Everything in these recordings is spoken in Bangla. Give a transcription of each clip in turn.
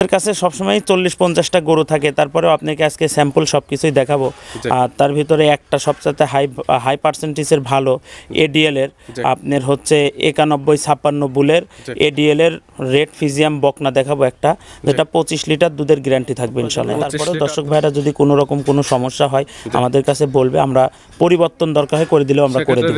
কাছে সবসময় 40-50টা গরু থাকে, তারপরেও আপনাকে আজকে স্যাম্পল সব কিছুই দেখাবো। আর তার ভিতরে একটা সবচেয়ে হাই পার্সেন্টেজের ভালো এডিএল এর আপনার হচ্ছে 91-56 বুলের এডিএল এর রেড ফিজিয়াম বকনা দেখাবো একটা, যেটা 25 লিটার দুধের গ্যারান্টি থাকবে ইনশাআল্লাহ। তারপরে দর্শক ভাইরা যদি কোনো রকম কোনো সমস্যা হয় আমাদের কাছে বলবে, আমরা পরিবর্তন দরকার হয় করে দিলেও আমরা করে দেব।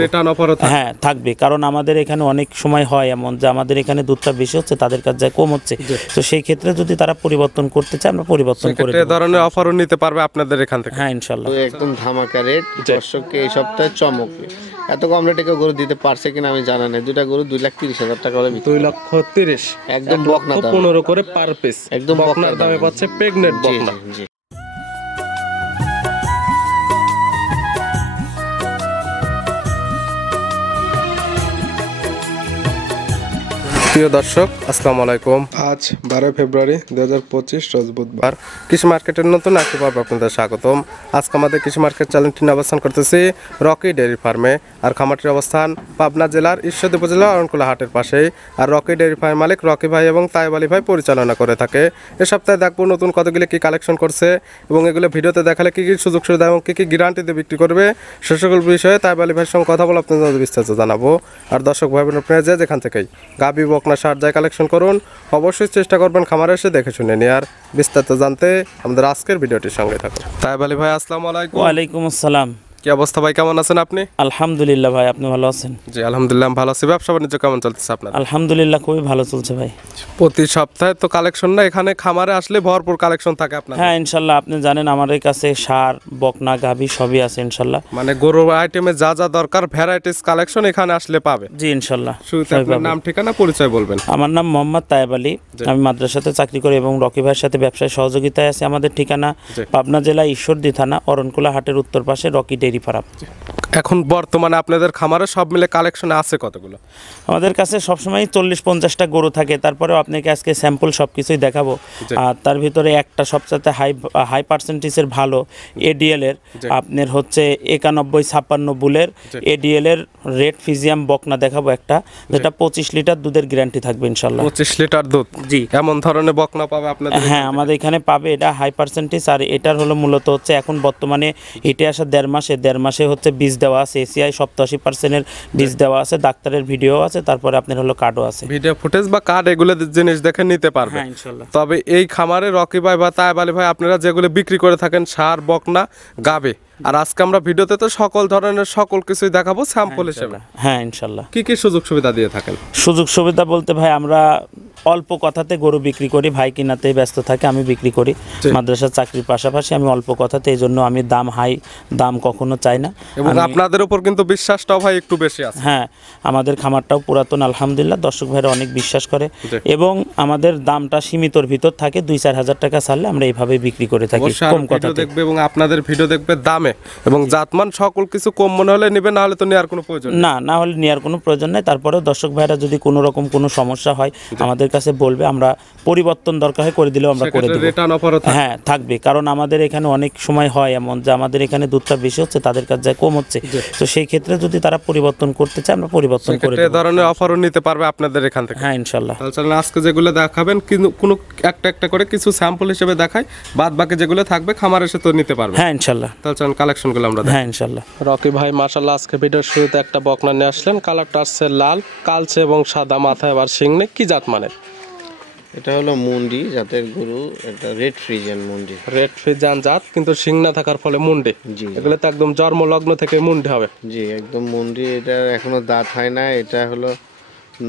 হ্যাঁ থাকবে, কারণ আমাদের এখানে অনেক সময় হয় এমন যে আমাদের এখানে দুধটা বেশি হচ্ছে, তাদের কাছে কম হচ্ছে, তো সেই ক্ষেত্রে যদি তারা পরিবর্তন করতে চায় আমরা পরিবর্তন করে দেব। এই ধরনের অফারও নিতে পারবে আপনাদের এখান থেকে। হ্যাঁ ইনশাআল্লাহ একদম ধামাকা রেট। দর্শককে এই সপ্তাহে চমক, এত কম রেটে কেউ গরু দিতে পারছে কিনা আমি জানা নাই। দুটা গরু 2,30,000 টাকা করে, 2,30,000 একদম বকনা দাম, 15 করে পার পিস, একদম বকনার দামে পাচ্ছে প্রেগনেন্ট বকনা। প্রিয় দর্শক আসসালামু আলাইকুম। আজ 12 ফেব্রুয়ারি 2025 রোজ বুধবার। কৃষি মার্কেটের নতুন একটি পর্বে আপনাদের স্বাগতম। আজকে আমাদের কৃষি মার্কেট চ্যানেলটি নিয়ে অবস্থান করতেছি রকি ডেয়ারি ফার্মে। আর খামারটির অবস্থান পাবনা জেলার ঈশ্বরদী উপজেলা অরণকুলা হাটের পাশেই। আর রকি ডেয়ারি ফার্মের মালিক রকি ভাই এবং তাইব আলী ভাই পরিচালনা করে থাকে। এ সপ্তাহে দেখবো নতুন কতগুলি কি কালেকশন করছে এবং এগুলো ভিডিওতে দেখালে কী কী সুযোগ সুবিধা এবং কী কী গ্যারান্টিতে বিক্রি করবে সে সকল বিষয়ে তাইব আলী ভাইয়ের সঙ্গে কথা বলে আপনাদের বিস্তারিত জানাবো। আর দর্শক ভাই বোন আপনারা যেখান থেকেই গাবি বকনা সার যায় কালেকশন করুন, অবশ্যই চেষ্টা করবেন খামারে এসে দেখে শুনে নিয়ে। আর বিস্তারিত জানতে আমাদের আজকের ভিডিওটির সঙ্গে থাকুন। তাইব আলী ভাই আসসালামু আলাইকুম। ওয়ালাইকুম আসসালাম। কি অবস্থা ভাই, কেমন আছেন আপনি? আলহামদুলিল্লাহ ভাই, আপনি ভালো আছেন? জি আলহামদুলিল্লাহ ভালো আছি। ব্যবসা বাণিজ্য কেমন চলতেছে আপনার? আলহামদুলিল্লাহ খুবই ভালো চলছে ভাই। প্রতি সপ্তাহে তো কালেকশন না, এখানে খামারে আসলে ভরপুর কালেকশন থাকে আপনার? হ্যাঁ ইনশাল্লাহ, আপনি জানেন আমাদের কাছে সার বকনা গাভী সবই আছে ইনশাল্লাহ। মানে গরুর আইটেমে যা যা দরকার ভ্যারাইটিস কালেকশন এখানে আসলে পাবে। জি ইনশাল্লাহ। শুরুতে আপনার নাম ঠিকানা পরিচয় বলবেন। আমার নাম মোহাম্মদ তাইব আলী, আমি মাদ্রাসাতে চাকরি করি এবং রকি ভাইয়ের সাথে ব্যবসায় সহযোগিতায় আছে। আমাদের ঠিকানা পাবনা জেলা ঈশ্বরদী থানা অরণকুলা হাটের উত্তর পাশে রকি ডেয়ারি ফার্ম। এখন বর্তমানে আপনাদের খামারে সব মিলে কালেকশন আছে কতগুলো? আমাদের কাছে সবসময় 40-50টা গরু থাকে, তারপরেও আপনাকে আজকে স্যাম্পল সব কিছুই দেখাবো। আর তার ভিতরে একটা সবচেয়ে হাই পার্সেন্টেজের ভালো এডিএল এর আপনার হচ্ছে 91-56 বুলের এডিএল এর রেড ফিজিয়াম বকনা দেখাবো একটা, যেটা 25 লিটার দুধের গ্যারান্টি থাকবে ইনশাল্লাহ। 25 লিটার দুধ? জি। এমন ধরনের বকনা পাবে আপনাদের? হ্যাঁ আমাদের এখানে পাবে, এটা হাই পার্সেন্টেজ। আর এটার হলো মূলত হচ্ছে এখন বর্তমানে হিটে আসা 1.5 মাসে হচ্ছে বীজ দেওয়া আছে, এসিআই 87%-এর বীজ দেওয়া আছে, ডাক্তারের ভিডিও আছে, তারপরে আপনার হলো কার্ডও আছে, ভিডিও ফুটেজ বা কার্ড এগুলো জিনিস দেখে নিতে পারবে। হ্যাঁ ইনশাআল্লাহ। তবে এই খামারে রকি ভাই বা তাইব আলী ভাই আপনারা যেগুলো বিক্রি করে থাকেন সার বকনা গাবে, আর আজকে আমরা ভিডিওতে তো সকল ধরনের সকল কিছুই দেখাবো স্যাম্পল হিসেবে। হ্যাঁ ইনশাআল্লাহ। কি কি সুযোগ সুবিধা দিয়ে থাকেন? সুযোগ সুবিধা বলতে ভাই আমরা অল্প কথাতে গরু বিক্রি করি, ভাই কিনাতে ব্যস্ত থাকে, আমি বিক্রি করি মাদ্রাসার চাকরির পাশাপাশি। আমি অল্প কথাতে, এই জন্য আমি দাম কখনো চাই না, এবং আপনাদের উপর কিন্তু বিশ্বাসটাও ভাই একটু বেশি আছে। হ্যাঁ আমাদের খামারটাও পুরাতন আলহামদুলিল্লাহ, দর্শক ভাইরা অনেক বিশ্বাস করে এবং আমাদের দামটা সীমিতর ভিতর থাকে। 2-4 হাজার টাকা ছাড়লে আমরা এইভাবে বিক্রি করে থাকি কম কথা দেখবে এবং আপনাদের ভিডিও দেখবে দামে এবং জাতমান সকল কিছু কম মনে হলে নেবে, না হলে তো নেওয়ার কোনো প্রয়োজন না হলে নেওয়ার কোনো প্রয়োজন নেই। তারপরেও দর্শক ভাইরা যদি কোনো রকম কোনো সমস্যা হয় আমাদের কাছে বলবে, আমরা পরিবর্তন দরকার হয় করে দিলেও আমরা করে দেব। হ্যাঁ থাকবে, কারণ আমাদের এখানে অনেক সময় হয় এমন যে আমাদের এখানে দুধটা বেশি হচ্ছে, তাদের কাছে কম হচ্ছে, তো সেই ক্ষেত্রে যদি তারা পরিবর্তন করতে চায় আমরা পরিবর্তন করে দেব। এই ধরনের অফারও নিতে পারবে আপনাদের এখান থেকে। হ্যাঁ ইনশাআল্লাহ। তাহলে আজকে যেগুলো দেখাবেন কিন্তু কোনো একটা করে কিছু স্যাম্পল হিসেবে দেখাই, বাদ বাকি যেগুলো থাকবে খামার এসে তো নিতে পারবে। হ্যাঁ ইনশাআল্লাহ। তাহলে কালেকশনগুলো আমরা হ্যাঁ ইনশাআল্লাহ। রকি ভাই মাশাআল্লাহ আজকে ভিডিওর শুরুতে একটা বকনা নিয়ে আসলেন, কালারটা আসছে লাল, কালচে এবং সাদা, মাথায় আবার শিং নেই। কি জাত মানে? এটা হলো মুন্ডি জাতের গরু, এটা রেড ফ্রিজিয়ান মুন্ডি। রেড ফ্রিজিয়ান জাত, কিন্তু শিং না থাকার ফলে মুন্ডি। জি এগুলো তো একদম জন্মলগ্ন থেকে মুন্ডি হবে। জি একদম মুন্ডি, এটা এখনো দাঁত হয় না। এটা হলো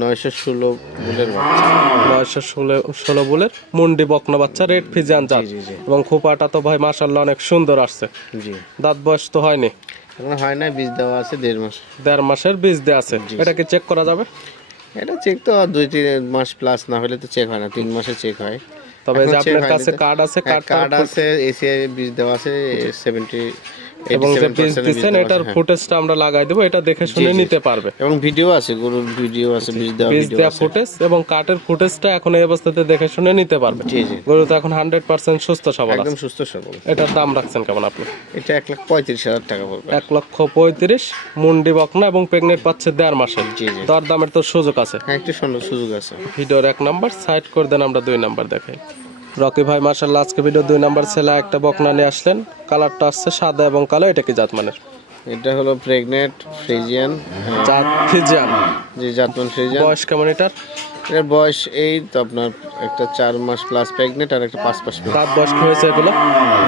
916 বুলের বাচ্চা, 916 বুলের মুন্ডি বকনা বাচ্চা, রেড ফ্রিজিয়ান জাত। এবং খোপাটা তো ভাই মাশাআল্লাহ অনেক সুন্দর আসছে। জি দাঁত বয়স তো হয়নি, এখন হয় না, বীজ দেওয়া আছে 1.5 মাস। 1.5 মাসের বীজ দেওয়া আছে। এটা কি চেক করা যাবে? এটা চেক তো 2-3 মাস প্লাস না হলে তো চেক হয় না, 3 মাসে চেক হয়। তবে যে আপনার কাছে কার্ড আছে, কার্ড আছে, এসিআই বীজ দেওয়া আছে 70 এবং যে বীজ দিচ্ছেন এটার ফুটেজটা আমরা লাগাই দেব, এটা দেখে শুনে নিতে পারবে। এবং ভিডিও আছে, গরুর ভিডিও আছে, বীজ দেওয়া ফুটেজ এবং কার্টের ফুটেজটা এখন এই অবস্থাতে দেখে শুনে নিতে পারবে। জি জি, গরু তো এখন 100% সুস্থ সবল, একদম সুস্থ সবল। এটার দাম রাখছেন কেমন আপনি? এটা 1,35,000 টাকা পড়বে। 1,35,000 মুন্ডি বকনা এবং প্রেগনেন্ট পাচ্ছে 1.5 মাসের। জি জি, দর দামের তো সুযোগ আছে। হ্যাঁ একটু সুন্দর সুযোগ আছে। ভিডিওর 1 নাম্বার সাইড করে দেন, আমরা 2 নাম্বার দেখাই। রকি ভাই মাশাআল্লাহ আজকে ভিডিও 2 নাম্বার ছেলে একটা বকনা নিয়ে আসলেন, কালারটা আসছে সাদা এবং কালো। এটা কি জাতমানের? এটা হলো প্রেগনেন্ট ফ্রিজিয়ান, জাত ফিজিয়ান। যে জাতমান ফ্রিজিয়ান। বয়স কেমন এটার? এর বয়স এই তো আপনার একটা 4 মাস প্লাস প্রেগনেন্ট আর একটা 5 মাস প্লাস। দাঁত বয়স কি হয়েছে এগুলো?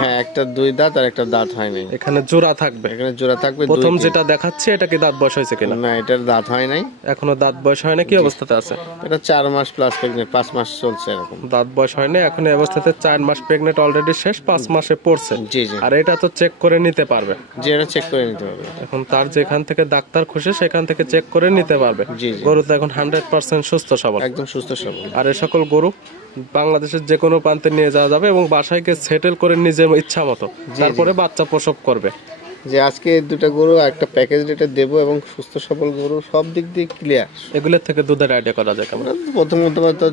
হ্যাঁ, একটা 2 দাঁত আর একটা দাঁত হয়নি। এখানে জোড়া থাকবে। এখানে জোড়া থাকবে। প্রথম 2-3 যেটা দেখাচ্ছে এটা কি দাঁত বয়স হয়েছে কিনা? না, এটার দাঁত হয় নাই, এখনো দাঁত বয়স হয় না। কি অবস্থাতে আছে? এটা 4 মাস প্লাস প্রেগনেন্ট, 5 মাস চলছে এরকম। দাঁত বয়স হয়নি, এখন এই অবস্থাতে 4 মাস প্রেগনেন্ট অলরেডি শেষ, 5 মাসে পড়ছে। জি জি, আর এটা তো চেক করে নিতে পারবে। যে এটা চেক করে নিতে হবে। এখন তার যেখান থেকে ডাক্তার খুশি সেখান থেকে চেক করে নিতে পারবে। জি জি, গরু তো এখন 100% সুস্থ সবল। একদম সুস্থ সবল। আর এই সকল গরু বাংলাদেশের যে কোনো প্রান্তে নিয়ে যাওয়া যাবে এবং বাসায় গিয়ে সেটেল করে নিজের ইচ্ছা মতো তারপরে বাচ্চা প্রসব করবে। যে আজকে দুটো গরু একটা প্যাকেজ রেটে দেবো এবং সুস্থ সবল গরু সব দিক দিয়ে ক্লিয়ার। এগুলোর থেকে দুধের আইডিয়া করা যায় কেমন? প্রথমত হয়তো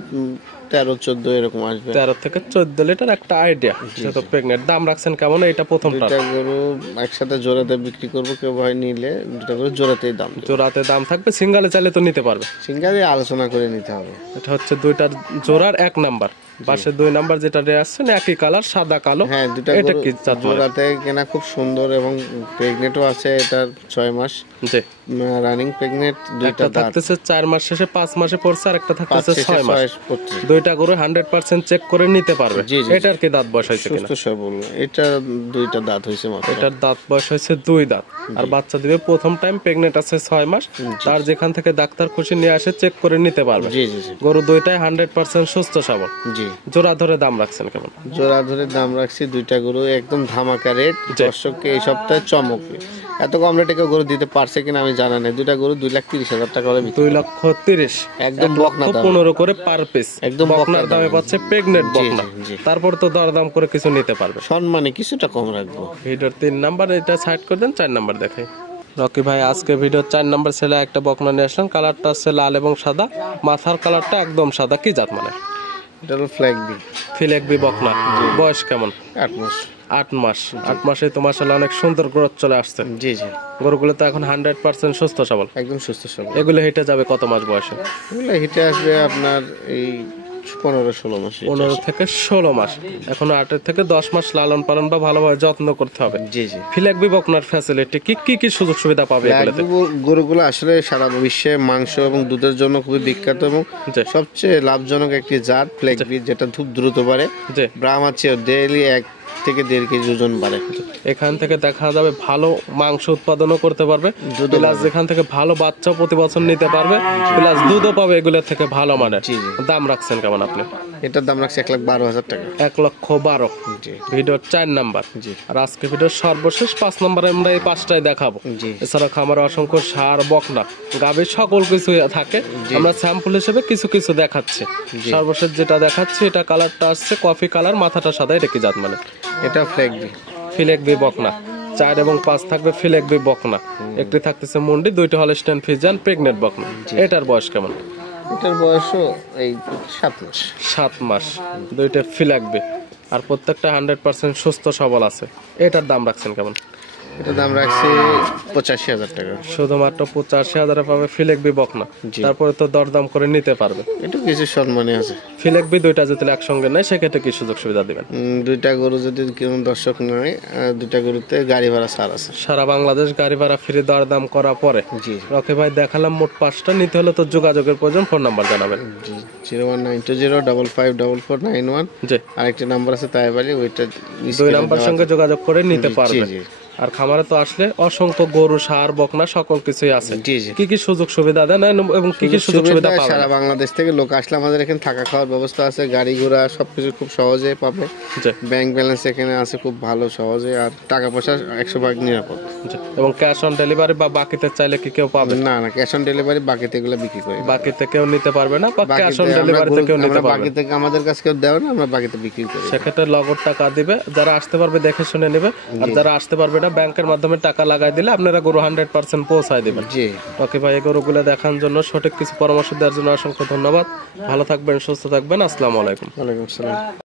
13-14 এরকম আসবে। 13 থেকে 14 লিটার একটা আইডিয়া। যেহেতু প্রেগনেন্ট, দাম রাখছেন কেমন এটা প্রথমটা? দুটা গরু একসাথে জোড়াতে বিক্রি করবো, কেউ ভাই নিলে দুটা গরু জোড়াতেই দাম। জোড়াতে দাম থাকবে, সিঙ্গালে চাইলে তো নিতে পারবে। সিঙ্গারে আলোচনা করে নিতে হবে। এটা হচ্ছে দুইটার জোড়ার 1 নাম্বার, পাশে 2 নাম্বার যেটা আসছে একই কালার সাদা কালো। হ্যাঁ, দুটা এটা গরু কি জাত? জোড়াতে কেনা খুব সুন্দর এবং প্রেগনেন্টও আছে। এটা 6 মাস জি, রানিং প্রেগনেন্ট। দুইটা একটা দাঁত থাকতেছে 4 মাস শেষে 5 মাসে পড়ছে, আর একটা থাকতেছে 6 মাস। 6 পড়ছে। দুইটা গরু 100% চেক করে নিতে পারবে। জি, জি, এটার কি দাঁত বয়স হয়েছে কিনা? সুস্থ সবল। এটা দুইটা দাঁত হয়েছে মাত্র। এটার দাঁত বয়স হয়েছে 2 দাঁত, আর বাচ্চা দিবে প্রথম টাইম। প্রেগনেন্ট আছে 6 মাস। তার যেখান থেকে ডাক্তার খুশি নিয়ে আসে চেক করে নিতে পারবে। জি জি জি, গরু দুইটাই 100% সুস্থ সবল। জি। জোড়া ধরে দাম রাখছেন কেমন? জোড়া ধরে দাম রাখছি দুইটা গরু একদম ধামাকা রেট। দর্শককে এই সপ্তাহে চমকে এত কম রেটে কেউ গরু দিতে পারছে কিনা আমি জানা নেই। দুইটা গরু 2,30,000 টাকা করে বিক্রি। 2,30,000 একদম বকনা দাম। 15 করে পার পিস। একদম বকনার দামে পাচ্ছে প্রেগনেন্ট বকনা। জি। তারপর তো দরদাম করে কিছু নিতে পারবে। সম্মানে কিছুটা কম রাখবো। ভিডিওর 3 নাম্বার এটা সাইড করে দেন, 4 নাম্বার দেখাই। রকি ভাই আজকে ভিডিওর 4 নাম্বার ছেলে একটা বকনা নিয়ে আসলেন, কালারটা হচ্ছে লাল এবং সাদা, মাথার কালারটা একদম সাদা। কি জাত মানে? এটা হলো ফ্ল্যাগ বি। ফিলেক বি বকনা। বয়স কেমন? 8 মাস। 8 মাস। 8 মাসে তো মাশাআল্লাহ অনেক সুন্দর গ্রোথ চলে আসছে। জি জি, গরুগুলো তো এখন 100% সুস্থ সবল। একদম সুস্থ সবল। এগুলো হেঁটে যাবে কত মাস বয়সে? এগুলো হিটে আসবে আপনার এই 15-16 মাস। 15 থেকে 16 মাস। এখনো 8 থেকে 10 মাস লালন পালন বা ভালোভাবে যত্ন করতে হবে। জি জি, ফিলেক বি বকনার ফ্যাসিলিটি কি সুযোগ সুবিধা পাবে এগুলোতে? গরুগুলো আসলে সারা বিশ্বে মাংস এবং দুধের জন্য খুবই বিখ্যাত এবং জি। সবচেয়ে লাভজনক একটি জাত ফ্ল্যাগ বি, যেটা খুব দ্রুত বাড়ে। জি। ব্রাহ্মার চেয়ে ডেইলি 1 থেকে 1.5 কেজি ওজন বাড়ে। এখান থেকে দেখা যাবে ভালো মাংস উৎপাদনও করতে পারবে, প্লাস যেখান থেকে ভালো বাচ্চাও প্রতি বছর নিতে পারবে, প্লাস দুধও পাবে এগুলোর থেকে ভালো মানের। জি জি, দাম রাখছেন কেমন আপনি? এটার দাম রাখছে 1,12,000 টাকা। 1,12,000। জি ভিডিওর 4 নাম্বার। জি আর আজকে ভিডিওর সর্বশেষ 5 নাম্বারে আমরা এই 5টাই দেখাবো। জি, এছাড়া খামারে অসংখ্য সার, বকনা, গাভীর সকল কিছু থাকে। আমরা স্যাম্পল হিসেবে কিছু কিছু দেখাচ্ছি। সর্বশেষ যেটা দেখাচ্ছি এটা কালারটা আসছে কফি কালার, মাথাটা সাদা। এটা কি জাত মানে? এটা ফ্ল্যাগ বি। ফিলেক বি বকনা। 4 এবং 5 থাকবে ফিলেক বি বকনা। একটি থাকতেছে মুন্ডি, 2টা হলস্টাইন ফ্রিজিয়ান প্রেগনেন্ট বকনা। এটার বয়স কেমন? এটার বয়সও এই 7 মাস। 7 মাস। 2টা ফিলেক বি, আর প্রত্যেকটা 100% সুস্থ সবল আছে। এটার দাম রাখছেন কেমন? এটার দাম রাখছি 85,000 টাকা। শুধুমাত্র 85,000 পাবে ফিলেক বি বকনা। তারপরে তো দরদাম করে নিতে পারবে। একটু কিছু সম্মানে আছে। ফিলেক বি 2টা যদি একসঙ্গে নেয় সেক্ষেত্রে কি সুযোগ সুবিধা দিবেন? দুইটা গরু যদি কেউ দর্শক নেয়, দুইটা গরুতে গাড়ি ভাড়া ছাড় আছে। সারা বাংলাদেশ গাড়ি ভাড়া ফ্রি দরদাম করা পরে। জি রকি ভাই দেখালাম মোট 5টা, নিতে হলে তো যোগাযোগের প্রয়োজন। ফোন নাম্বার জানাবেন। জি, 01920554491। জি। আরেকটি নাম্বার আছে তাই বলি, ওইটা 2 নাম্বার সঙ্গে যোগাযোগ করে নিতে পারবে। জি। আর খামারে তো আসলে অসংখ্য গরু, সার, বকনা সকল কিছুই আছে। জি জি, কি সুযোগ সুবিধা দেন এবং কি সুযোগ সুবিধা পাবে? সারা বাংলাদেশ থেকে লোক আসলে আমাদের এখানে থাকা খাওয়ার ব্যবস্থা আছে, গাড়ি ঘোড়া সবকিছু খুব সহজে পাবে। জি। ব্যাংক ব্যালেন্স এখানে আছে খুব ভালো সহজে, আর টাকা পয়সা 100% নিরাপদ। জি। এবং ক্যাশ অন ডেলিভারি বা বাকিতে চাইলে কি কেউ পাবে? না না, ক্যাশ অন ডেলিভারি বাকিতে এগুলো বিক্রি করি। বাকিতে কেউ নিতে পারবে না, বা ক্যাশ অন ডেলিভারিতে কেউ নিতে পারবে বাকি থেকে আমাদের কাছে কেউ দেয় না, আমরা বাকিতে বিক্রি করি। সেক্ষেত্রে নগদ টাকা দিবে। যারা আসতে পারবে দেখে শুনে নেবে, আর যারা আসতে পারবে না ব্যাংকের মাধ্যমে টাকা লাগাই দিলে আপনারা গরু 100% পৌঁছায় দিবেন। জি। ওকে ভাই, এই গরুগুলো দেখার জন্য, সঠিক কিছু পরামর্শ দেওয়ার জন্য অসংখ্য ধন্যবাদ। ভালো থাকবেন, সুস্থ থাকবেন। আসসালামু আলাইকুম। ওয়ালাইকুম আসসালাম।